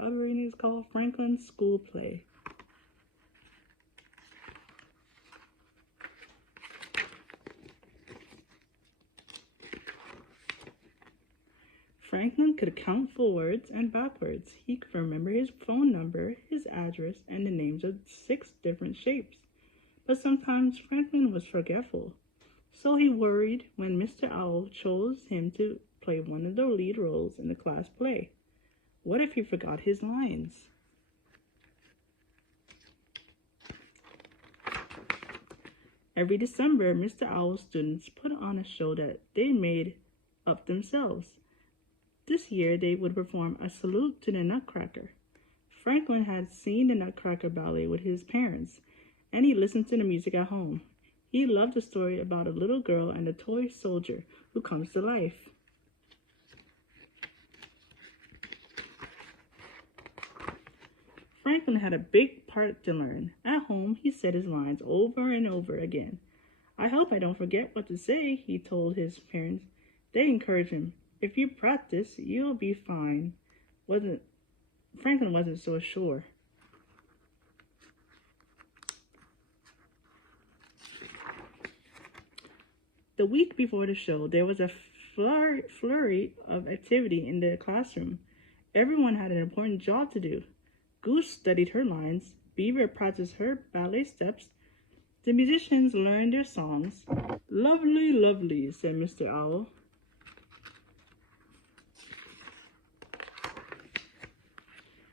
other reading is called Franklin's School Play. Franklin could count forwards and backwards. He could remember his phone number, his address, and the names of 6 different shapes. But sometimes Franklin was forgetful. So he worried when Mr. Owl chose him to play one of the lead roles in the class play. What if he forgot his lines? Every December, Mr. Owl's students put on a show that they made up themselves. This year, they would perform a salute to the Nutcracker. Franklin had seen the Nutcracker ballet with his parents, and he listened to the music at home. He loved the story about a little girl and a toy soldier who comes to life. Franklin had a big part to learn. At home, he said his lines over and over again. "I hope I don't forget what to say," he told his parents. They encouraged him. "If you practice, you'll be fine." Franklin wasn't so sure. The week before the show, there was a flurry of activity in the classroom. Everyone had an important job to do. Goose studied her lines. Beaver practiced her ballet steps. The musicians learned their songs. "Lovely, lovely," said Mr. Owl.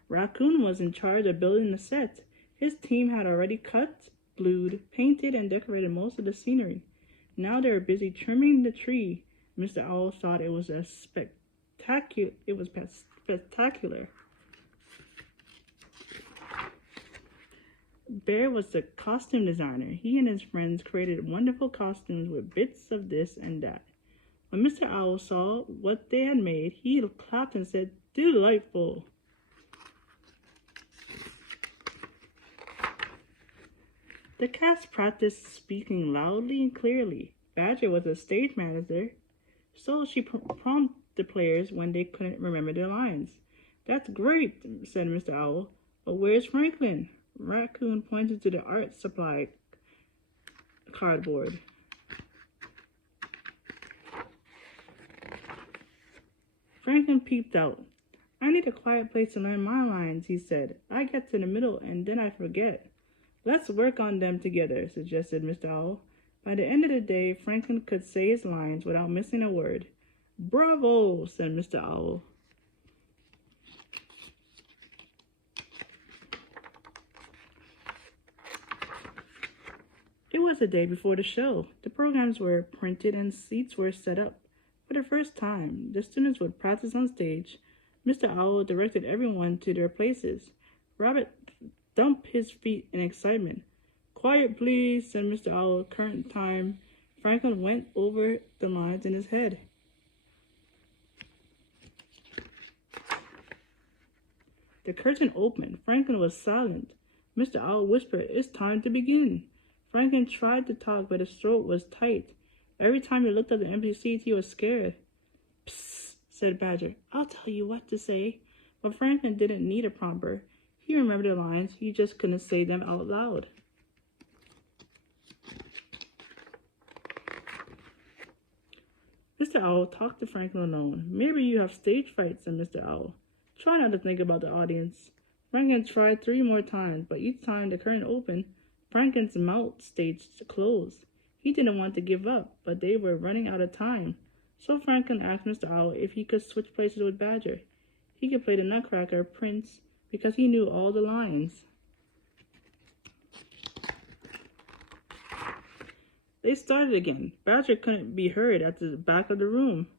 Raccoon was in charge of building the set. His team had already cut, glued, painted, and decorated most of the scenery. Now they were busy trimming the tree. Mr. Owl thought it was spectacular. Bear was the costume designer. He and his friends created wonderful costumes with bits of this and that. When Mr. Owl saw what they had made, he clapped and said, "Delightful." The cast practiced speaking loudly and clearly. Badger was a stage manager, so she prompted the players when they couldn't remember their lines. "That's great," said Mr. Owl, "but where's Franklin?" Raccoon pointed to the art supply cardboard. Franklin peeped out. "I need a quiet place to learn my lines," he said. "I get to the middle and then I forget." "Let's work on them together," suggested Mr. Owl. By the end of the day, Franklin could say his lines without missing a word. "Bravo," said Mr. Owl. It was the day before the show. The programs were printed and seats were set up. For the first time, the students would practice on stage. Mr. Owl directed everyone to their places. Rabbit thumped his feet in excitement. "Quiet, please," said Mr. Owl. Current time. Franklin went over the lines in his head. The curtain opened. Franklin was silent. Mr. Owl whispered, "It's time to begin." Franklin tried to talk, but his throat was tight. Every time he looked at the empty seats, he was scared. "Psst," said Badger. "I'll tell you what to say." But Franklin didn't need a prompter. He remembered the lines, he just couldn't say them out loud. Mr. Owl talked to Franklin alone. "Maybe you have stage fright," said Mr. Owl. "Try not to think about the audience." Franklin tried 3 more times, but each time the curtain opened, Franklin's mouth stayed closed. He didn't want to give up, but they were running out of time. So Franklin asked Mr. Owl if he could switch places with Badger. He could play the Nutcracker Prince because he knew all the lines. They started again. Badger couldn't be heard at the back of the room.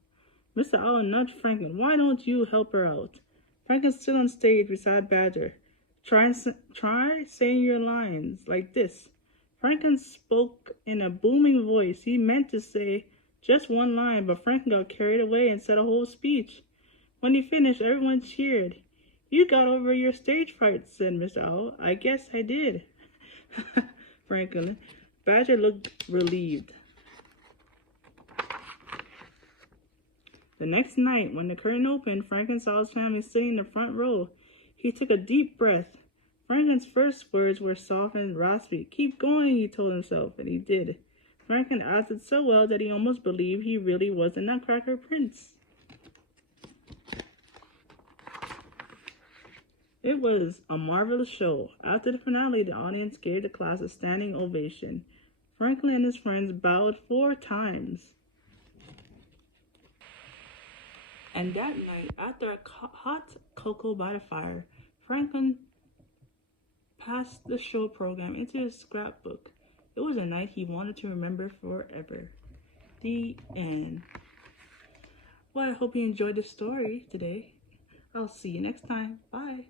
Mr. Owl nudged Franklin. "Why don't you help her out?" Franklin stood on stage beside Badger. Try saying your lines like this." Franklin spoke in a booming voice. He meant to say just one line, but Franklin got carried away and said a whole speech. When he finished, everyone cheered. "You got over your stage fright," said Mr. Owl. "I guess I did." Franklin. Badger looked relieved. The next night, when the curtain opened, Franklin saw his family sitting in the front row. He took a deep breath. Franklin's first words were soft and raspy. "Keep going," he told himself, and he did. Franklin acted so well that he almost believed he really was the Nutcracker Prince. It was a marvelous show. After the finale, the audience gave the class a standing ovation. Franklin and his friends bowed 4 times. And that night, after a hot cocoa by the fire, Franklin passed the show program into his scrapbook. It was a night he wanted to remember forever. The end. Well, I hope you enjoyed the story today. I'll see you next time. Bye.